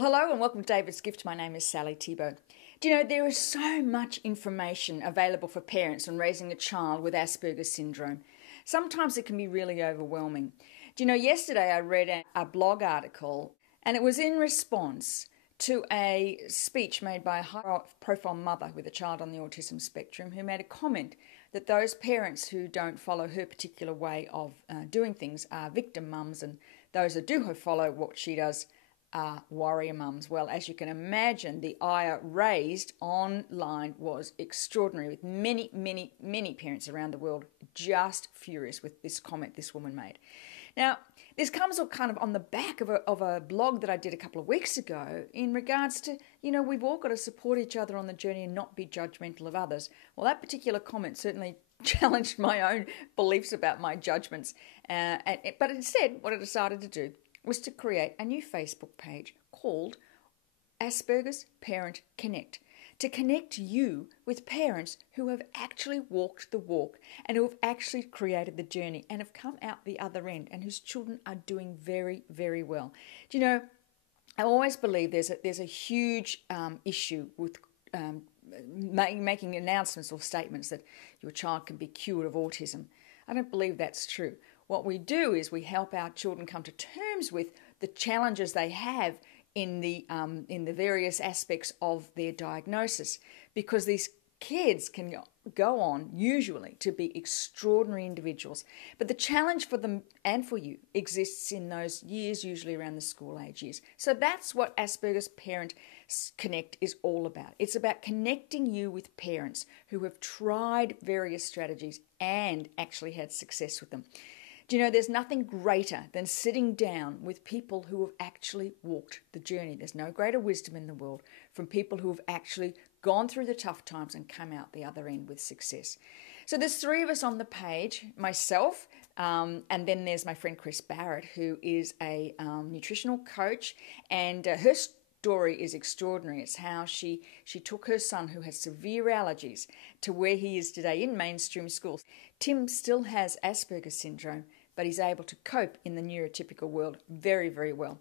Well, hello and welcome to David's Gift. My name is Sally Thibault. Do you know, there is so much information available for parents on raising a child with Asperger's syndrome. Sometimes it can be really overwhelming. Do you know, yesterday I read a blog article and it was in response to a speech made by a high-profile mother with a child on the autism spectrum who made a comment that those parents who don't follow her particular way of doing things are victim mums, and those that do follow what she does are warrior mums. Well, as you can imagine, the ire raised online was extraordinary, with many parents around the world just furious with this comment this woman made. Now, this comes kind of on the back of a blog that I did a couple of weeks ago in regards to, you know, we've all got to support each other on the journey and not be judgmental of others. Well, that particular comment certainly challenged my own beliefs about my judgments. But instead, what I decided to do was to create a new Facebook page called Asperger's Parent Connect, to connect you with parents who have actually walked the walk and who have actually created the journey and have come out the other end and whose children are doing very, very well. Do you know, I always believe there's a huge issue with making announcements or statements that your child can be cured of autism. I don't believe that's true. What we do is we help our children come to terms with the challenges they have in the various aspects of their diagnosis, because these kids can go on usually to be extraordinary individuals. But the challenge for them and for you exists in those years, usually around the school age years. So that's what Asperger's Parent Connect is all about. It's about connecting you with parents who have tried various strategies and actually had success with them. Do you know, there's nothing greater than sitting down with people who have actually walked the journey. There's no greater wisdom in the world from people who have actually gone through the tough times and come out the other end with success. So there's three of us on the page, myself, and then there's my friend Chris Barrett, who is a nutritional coach, and her story is extraordinary. It's how she took her son, who has severe allergies, to where he is today in mainstream schools. Tim still has Asperger's syndrome, but he's able to cope in the neurotypical world very, very well.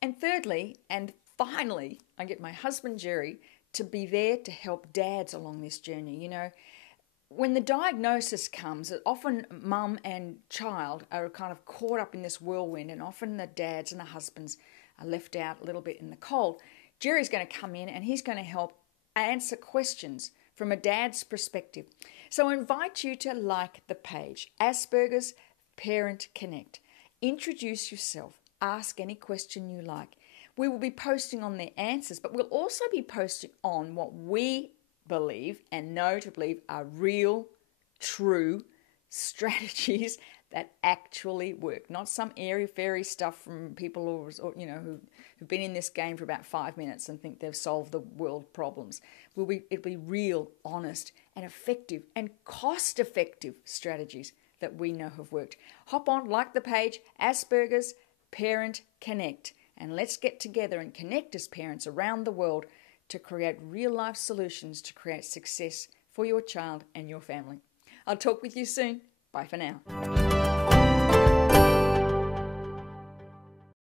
And thirdly, and finally, I get my husband Jerry to be there to help dads along this journey. You know, when the diagnosis comes, often mum and child are kind of caught up in this whirlwind, and often the dads and the husbands are left out a little bit in the cold. Jerry's going to come in and he's going to help answer questions from a dad's perspective. So I invite you to like the page, Asperger's Parent Connect. Introduce yourself. Ask any question you like. We will be posting on their answers, but we'll also be posting on what we believe and know to believe are real, true strategies that actually work. Not some airy-fairy stuff from people who've been in this game for about 5 minutes and think they've solved the world problems. It'll be real, honest, and effective and cost-effective strategies that we know have worked. Hop on, like the page, Asperger's Parent Connect, and let's get together and connect as parents around the world to create real-life solutions to create success for your child and your family. I'll talk with you soon. Bye for now.